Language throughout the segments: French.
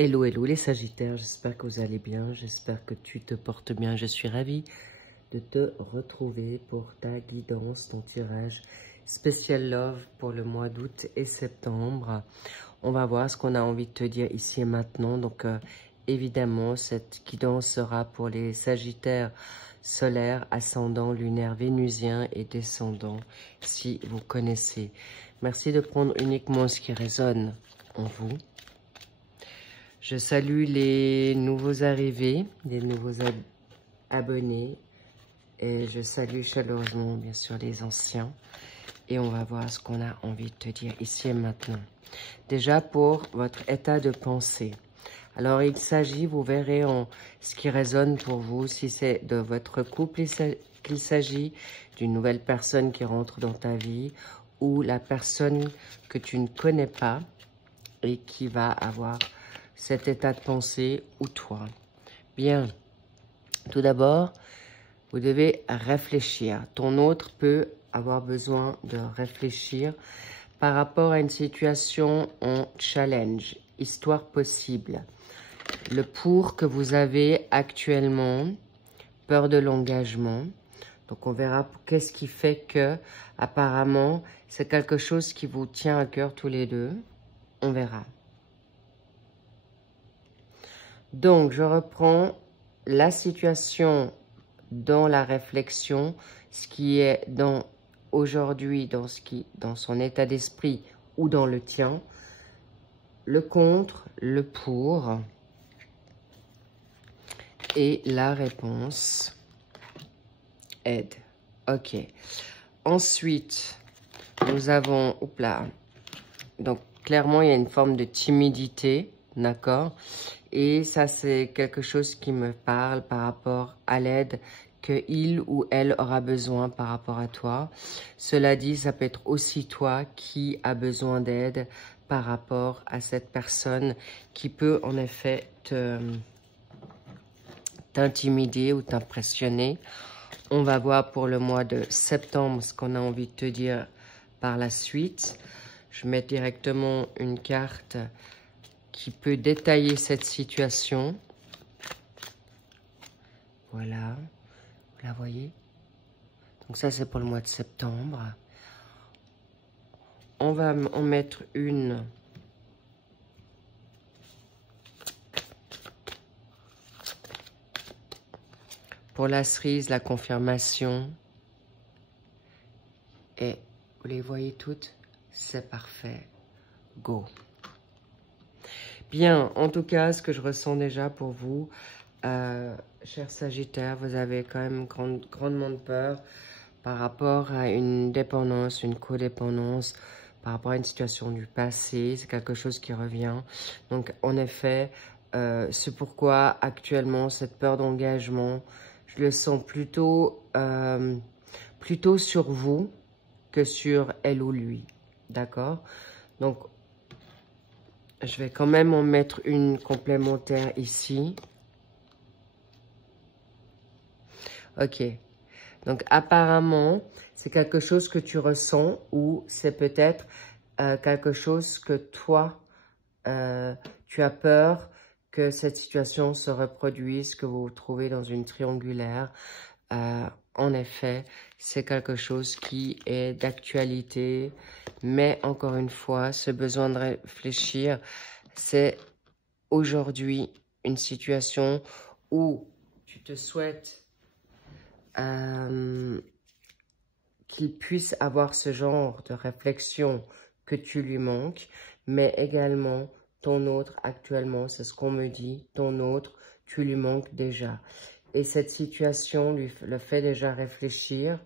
Hello, hello les Sagittaires, j'espère que vous allez bien, j'espère que tu te portes bien. Je suis ravie de te retrouver pour ta guidance, ton tirage spécial love pour le mois d'août et septembre. On va voir ce qu'on a envie de te dire ici et maintenant. Donc évidemment, cette guidance sera pour les Sagittaires solaires, ascendant, lunaire, vénusien et descendant, si vous connaissez. Merci de prendre uniquement ce qui résonne en vous. Je salue les nouveaux arrivés, les nouveaux abonnés. Et je salue chaleureusement, bien sûr, les anciens. Et on va voir ce qu'on a envie de te dire ici et maintenant. Déjà pour votre état de pensée. Alors, il s'agit, vous verrez ce qui résonne pour vous, si c'est de votre couple, qu'il s'agit d'une nouvelle personne qui rentre dans ta vie ou la personne que tu ne connais pas et qui va avoir cet état de pensée ou toi. Bien, tout d'abord, vous devez réfléchir. Ton autre peut avoir besoin de réfléchir par rapport à une situation en challenge, histoire possible. Le pour que vous avez actuellement, peur de l'engagement. Donc on verra qu'est-ce qui fait que, apparemment, c'est quelque chose qui vous tient à cœur tous les deux. On verra. Donc, je reprends la situation dans la réflexion, ce qui est aujourd'hui, dans son état d'esprit ou dans le tien, le contre, le pour et la réponse aide. Ok. Ensuite, nous avons, donc clairement, il y a une forme de timidité, d'accord? Et ça, c'est quelque chose qui me parle par rapport à l'aide qu'il ou elle aura besoin par rapport à toi. Cela dit, ça peut être aussi toi qui as besoin d'aide par rapport à cette personne qui peut en effet t'intimider ou t'impressionner. On va voir pour le mois de septembre ce qu'on a envie de te dire par la suite. Je mets directement une carte qui peut détailler cette situation. Voilà, vous la voyez? Donc ça, c'est pour le mois de septembre. On va en mettre une pour la cerise, la confirmation. Et vous les voyez toutes? C'est parfait. Go. Bien, en tout cas, ce que je ressens déjà pour vous, chers Sagittaires, vous avez quand même grandement de peur par rapport à une dépendance, une codépendance, par rapport à une situation du passé. C'est quelque chose qui revient. Donc, en effet, c'est pourquoi actuellement, cette peur d'engagement, je le sens plutôt sur vous que sur elle ou lui. D'accord? Donc, je vais quand même en mettre une complémentaire ici. Ok. Donc, apparemment, c'est quelque chose que tu ressens ou c'est peut-être quelque chose que toi, tu as peur que cette situation se reproduise, que vous vous trouvez dans une triangulaire. En effet, c'est quelque chose qui est d'actualité, mais encore une fois, ce besoin de réfléchir, c'est aujourd'hui une situation où tu te souhaites qu'il puisse avoir ce genre de réflexion que tu lui manques, mais également ton autre actuellement, c'est ce qu'on me dit, ton autre, tu lui manques déjà. Et cette situation le fait déjà réfléchir.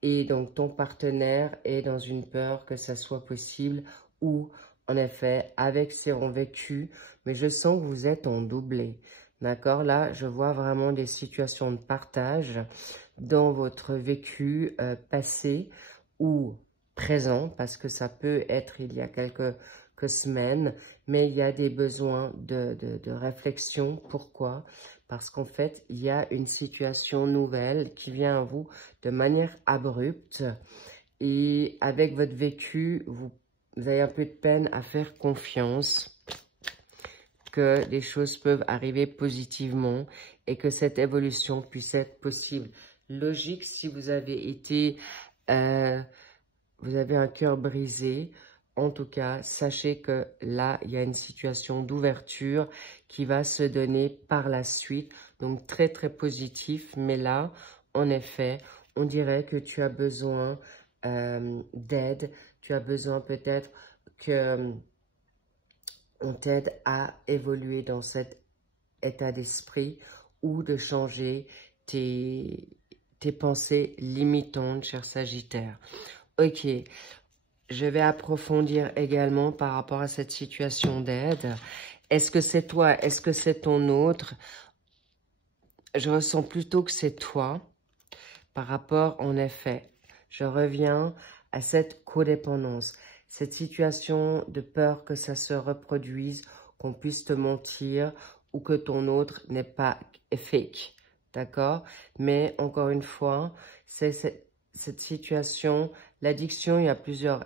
Et donc, ton partenaire est dans une peur que ça soit possible ou, en effet, avec ses vécus. Mais je sens que vous êtes en doublé. D'accord? Là, je vois vraiment des situations de partage dans votre vécu passé ou présent. Parce que ça peut être il y a quelques semaines. Mais il y a des besoins de réflexion. Pourquoi? Parce qu'en fait, il y a une situation nouvelle qui vient à vous de manière abrupte. Et avec votre vécu, vous avez un peu de peine à faire confiance. que les choses peuvent arriver positivement et que cette évolution puisse être possible. Logique, si vous avez été, vous avez un cœur brisé, en tout cas, sachez que là, il y a une situation d'ouverture qui va se donner par la suite. Donc, très, très positif. Mais là, en effet, on dirait que tu as besoin d'aide. Tu as besoin peut-être que on t'aide à évoluer dans cet état d'esprit ou de changer tes pensées limitantes, cher Sagittaire. Ok, je vais approfondir également par rapport à cette situation d'aide. Est-ce que c'est toi? Est-ce que c'est ton autre? Je ressens plutôt que c'est toi par rapport, en effet. Je reviens à cette codépendance, cette situation de peur que ça se reproduise, qu'on puisse te mentir ou que ton autre n'est pas fake. D'accord? Mais encore une fois, c'est cette situation, l'addiction, il y a plusieurs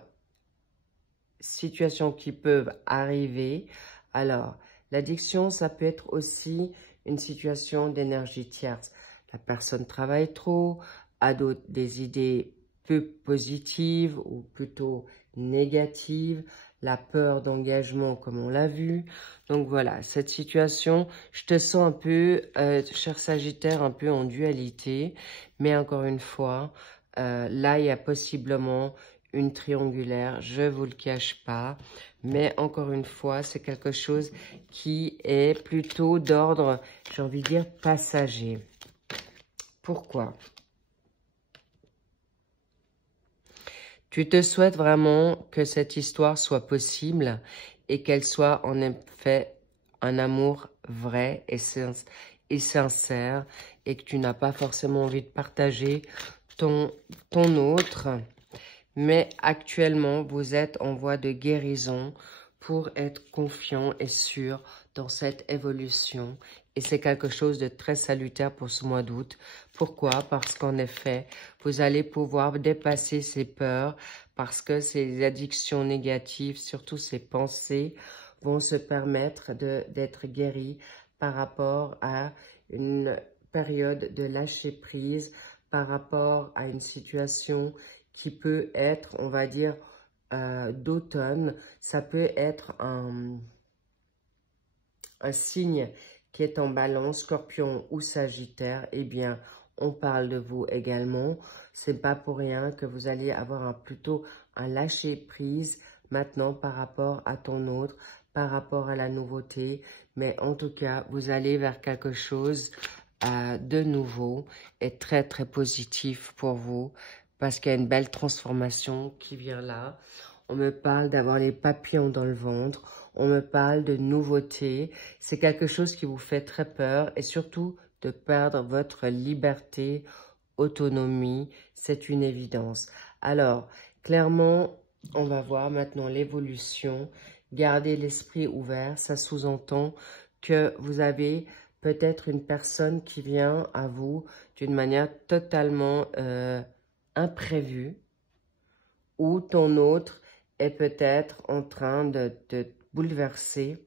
situations qui peuvent arriver. Alors, l'addiction, ça peut être aussi une situation d'énergie tierce. La personne travaille trop, a des idées peu positives ou plutôt négatives, la peur d'engagement comme on l'a vu. Donc voilà, cette situation, je te sens un peu, cher Sagittaire, un peu en dualité, mais encore une fois, là il y a possiblement une triangulaire, je ne vous le cache pas, mais encore une fois, c'est quelque chose qui est plutôt d'ordre, j'ai envie de dire, passager. Pourquoi? Tu te souhaites vraiment que cette histoire soit possible et qu'elle soit en effet un amour vrai et sincère et que tu n'as pas forcément envie de partager ton autre. Mais actuellement, vous êtes en voie de guérison pour être confiant et sûr dans cette évolution. Et c'est quelque chose de très salutaire pour ce mois d'août. Pourquoi? Parce qu'en effet, vous allez pouvoir dépasser ces peurs parce que ces addictions négatives, surtout ces pensées, vont se permettre d'être guéries par rapport à une période de lâcher prise, par rapport à une situation qui peut être, on va dire, d'automne. Ça peut être un signe qui est en balance, Scorpion ou Sagittaire. Eh bien, on parle de vous également. C'est pas pour rien que vous allez avoir plutôt un lâcher prise maintenant par rapport à ton autre, par rapport à la nouveauté. Mais en tout cas, vous allez vers quelque chose de nouveau et très, très positif pour vous parce qu'il y a une belle transformation qui vient là. On me parle d'avoir les papillons dans le ventre. On me parle de nouveauté. C'est quelque chose qui vous fait très peur et surtout de perdre votre liberté, autonomie. C'est une évidence. Alors, clairement, on va voir maintenant l'évolution. Gardez l'esprit ouvert. Ça sous-entend que vous avez peut-être une personne qui vient à vous d'une manière totalement imprévue ou ton autre est peut-être en train de te bouleverser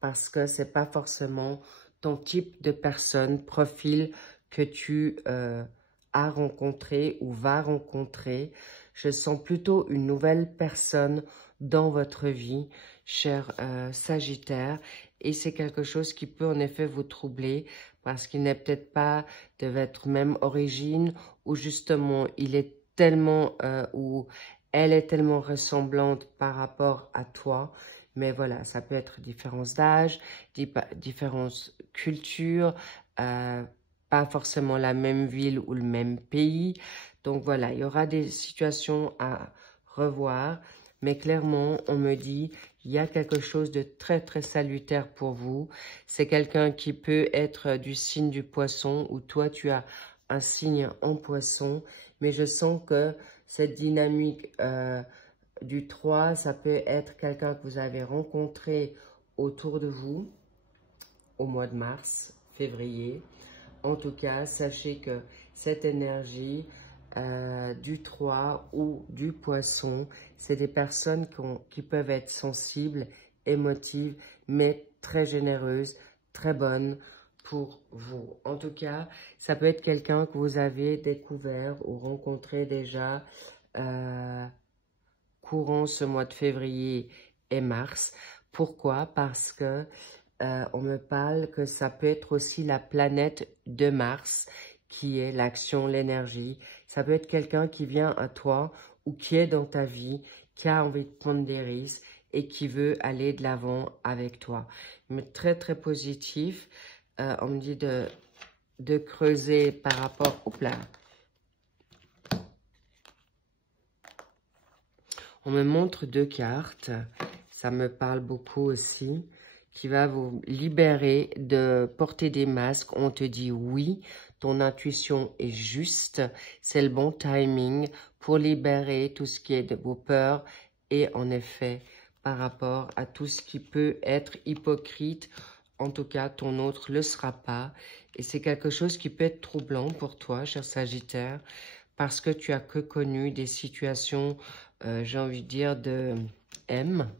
parce que c'est pas forcément ton type de personne, profil que tu as rencontré ou vas rencontrer. Je sens plutôt une nouvelle personne dans votre vie, cher Sagittaire, et c'est quelque chose qui peut en effet vous troubler parce qu'il n'est peut-être pas de votre même origine ou justement il est tellement ou elle est tellement ressemblante par rapport à toi. Mais voilà, ça peut être différence d'âge, différence culture, pas forcément la même ville ou le même pays. Donc voilà, il y aura des situations à revoir. Mais clairement, on me dit, il y a quelque chose de très, très salutaire pour vous. C'est quelqu'un qui peut être du signe du poisson ou toi, tu as un signe en poisson. Mais je sens que cette dynamique du 3, ça peut être quelqu'un que vous avez rencontré autour de vous au mois de mars, février. En tout cas, sachez que cette énergie du 3 ou du poisson, c'est des personnes qui peuvent être sensibles, émotives, mais très généreuse, très bonne pour vous. En tout cas, ça peut être quelqu'un que vous avez découvert ou rencontré déjà courant ce mois de février et mars. Pourquoi? Parce que on me parle que ça peut être aussi la planète de Mars, qui est l'action, l'énergie. Ça peut être quelqu'un qui vient à toi ou qui est dans ta vie, qui a envie de prendre des risques et qui veut aller de l'avant avec toi. Mais très, très positif. On me dit de creuser par rapport au plat. On me montre 2 cartes. Ça me parle beaucoup aussi. Qui va vous libérer de porter des masques. On te dit oui, ton intuition est juste. C'est le bon timing pour libérer tout ce qui est de vos peurs. Et en effet, par rapport à tout ce qui peut être hypocrite, en tout cas, ton autre ne le sera pas. Et c'est quelque chose qui peut être troublant pour toi, cher Sagittaire, parce que tu as que connu des situations, j'ai envie de dire, de M.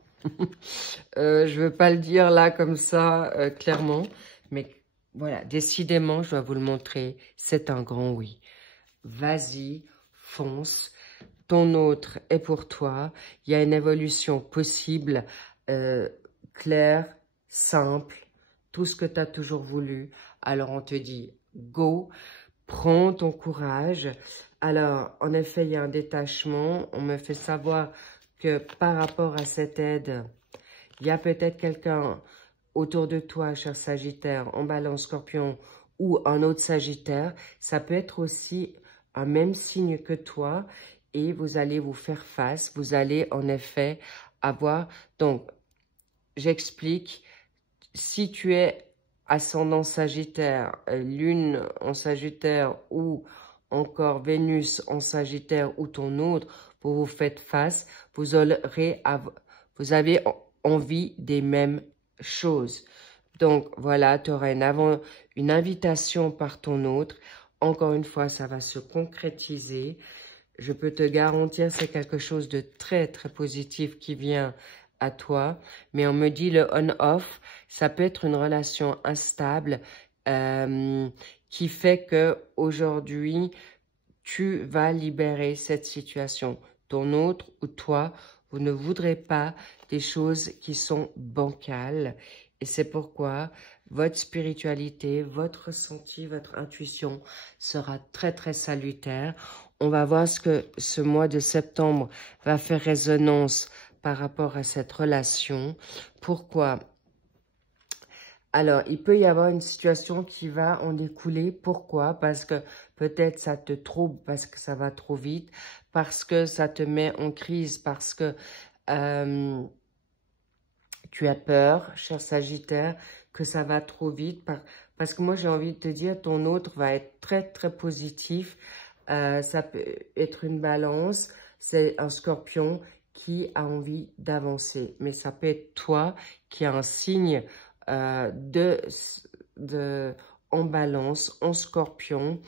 Je veux pas le dire là comme ça, clairement. Mais voilà, décidément, je dois vous le montrer. C'est un grand oui. Vas-y, fonce. Ton autre est pour toi. Il y a une évolution possible, claire, simple. Tout ce que tu as toujours voulu. Alors, on te dit, go, prends ton courage. Alors, en effet, il y a un détachement. On me fait savoir que par rapport à cette aide, il y a peut-être quelqu'un autour de toi, cher Sagittaire, en Balance, Scorpion, ou un autre Sagittaire. Ça peut être aussi un même signe que toi et vous allez vous faire face. Vous allez en effet avoir... Donc, j'explique. Si tu es ascendant Sagittaire, Lune en Sagittaire ou encore Vénus en Sagittaire ou ton autre, vous vous faites face, vous avez envie des mêmes choses. Donc voilà, tu auras une invitation par ton autre. Encore une fois, ça va se concrétiser. Je peux te garantir, c'est quelque chose de très, très positif qui vient à toi. Mais on me dit le on-off, ça peut être une relation instable qui fait que aujourd'hui tu vas libérer cette situation. Ton autre ou toi, vous ne voudrez pas des choses qui sont bancales. Et c'est pourquoi votre spiritualité, votre ressenti, votre intuition sera très, très salutaire. On va voir ce que ce mois de septembre va faire résonance par rapport à cette relation. Pourquoi? Alors, il peut y avoir une situation qui va en découler. Pourquoi? Parce que peut-être ça te trouble, parce que ça va trop vite, parce que ça te met en crise, parce que tu as peur, cher Sagittaire, que ça va trop vite. Parce que moi, j'ai envie de te dire, ton autre va être très, très positif. Ça peut être une Balance, c'est un Scorpion qui a envie d'avancer. Mais ça peut être toi qui a un signe en Balance, en Scorpion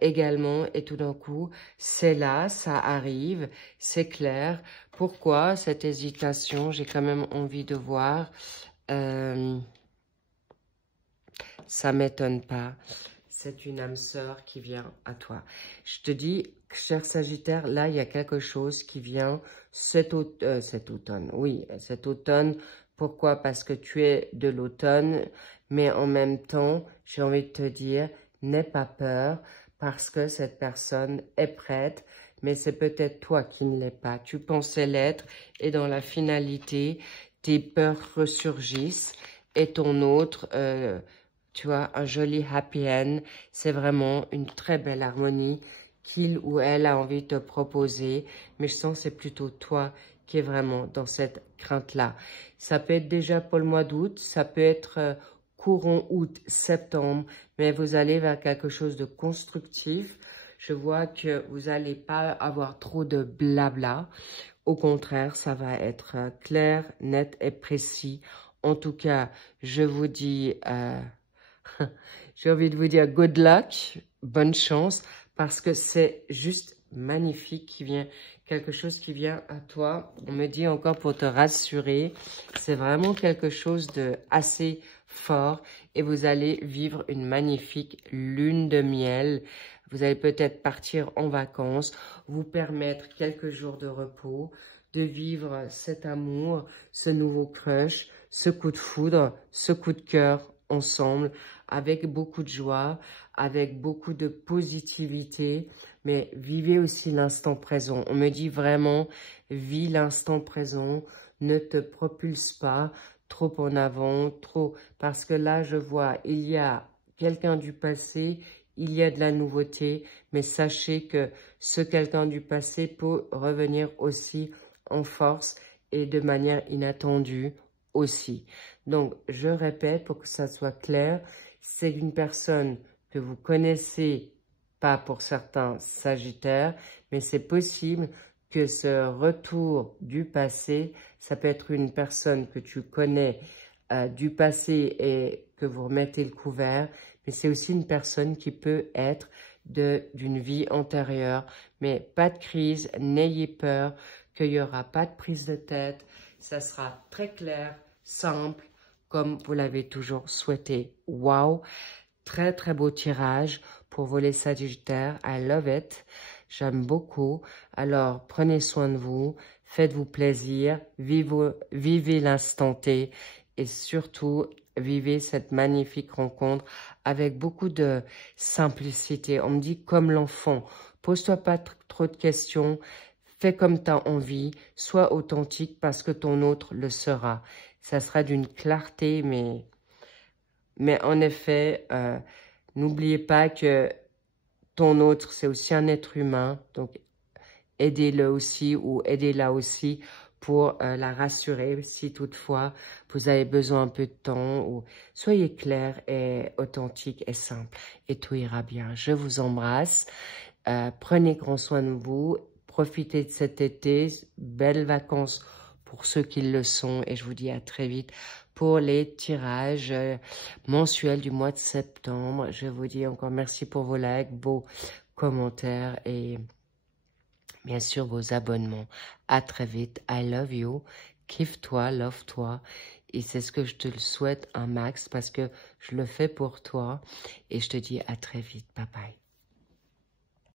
également. Et tout d'un coup, c'est là, ça arrive, c'est clair. Pourquoi cette hésitation? J'ai quand même envie de voir. Ça m'étonne pas. C'est une âme sœur qui vient à toi. Je te dis, cher Sagittaire, là, il y a quelque chose qui vient cet automne. Oui, cet automne. Pourquoi? Parce que tu es de l'automne, mais en même temps, j'ai envie de te dire, n'aie pas peur, parce que cette personne est prête, mais c'est peut-être toi qui ne l'es pas. Tu pensais l'être, et dans la finalité, tes peurs ressurgissent, et ton autre... tu vois, un joli happy end, c'est vraiment une très belle harmonie qu'il ou elle a envie de te proposer. Mais je sens que c'est plutôt toi qui es vraiment dans cette crainte-là. Ça peut être déjà pour le mois d'août, ça peut être courant août, septembre, mais vous allez vers quelque chose de constructif. Je vois que vous n'allez pas avoir trop de blabla. Au contraire, ça va être clair, net et précis. En tout cas, je vous dis... j'ai envie de vous dire good luck, bonne chance, parce que c'est juste magnifique qu'il vient quelque chose qui vient à toi. On me dit encore pour te rassurer, c'est vraiment quelque chose de assez fort et vous allez vivre une magnifique lune de miel. Vous allez peut-être partir en vacances, vous permettre quelques jours de repos, de vivre cet amour, ce nouveau crush, ce coup de foudre, ce coup de cœur ensemble, avec beaucoup de joie, avec beaucoup de positivité, mais vivez aussi l'instant présent. On me dit vraiment, vis l'instant présent, ne te propulse pas trop en avant, trop, parce que là, je vois, il y a quelqu'un du passé, il y a de la nouveauté, mais sachez que ce quelqu'un du passé peut revenir aussi en force et de manière inattendue aussi. Donc, je répète pour que ça soit clair, c'est une personne que vous connaissez, pas pour certains Sagittaires, mais c'est possible que ce retour du passé, ça peut être une personne que tu connais du passé et que vous remettez le couvert, mais c'est aussi une personne qui peut être d'une vie antérieure. Mais pas de crise, n'ayez peur, qu'il n'y aura pas de prise de tête, ça sera très clair, simple, comme vous l'avez toujours souhaité. Wow! Très, très beau tirage pour vous les Sagittaires. I love it. J'aime beaucoup. Alors, prenez soin de vous. Faites-vous plaisir. Vivez l'instant T. Et surtout, vivez cette magnifique rencontre avec beaucoup de simplicité. On me dit comme l'enfant. Pose-toi pas trop de questions. Fais comme tu as envie. Sois authentique parce que ton autre le sera. Ça sera d'une clarté, mais en effet, n'oubliez pas que ton autre, c'est aussi un être humain. Donc, aidez-le aussi ou aidez-la aussi pour la rassurer si toutefois vous avez besoin un peu de temps. Ou soyez clair et authentique et simple et tout ira bien. Je vous embrasse. Prenez grand soin de vous. Profitez de cet été. Belles vacances pour ceux qui le sont. Et je vous dis à très vite pour les tirages mensuels du mois de septembre. Je vous dis encore merci pour vos likes, vos commentaires et bien sûr vos abonnements. À très vite. I love you. Kiffe-toi, love-toi. Et c'est ce que je te le souhaite un max parce que je le fais pour toi. Et je te dis à très vite. Bye bye.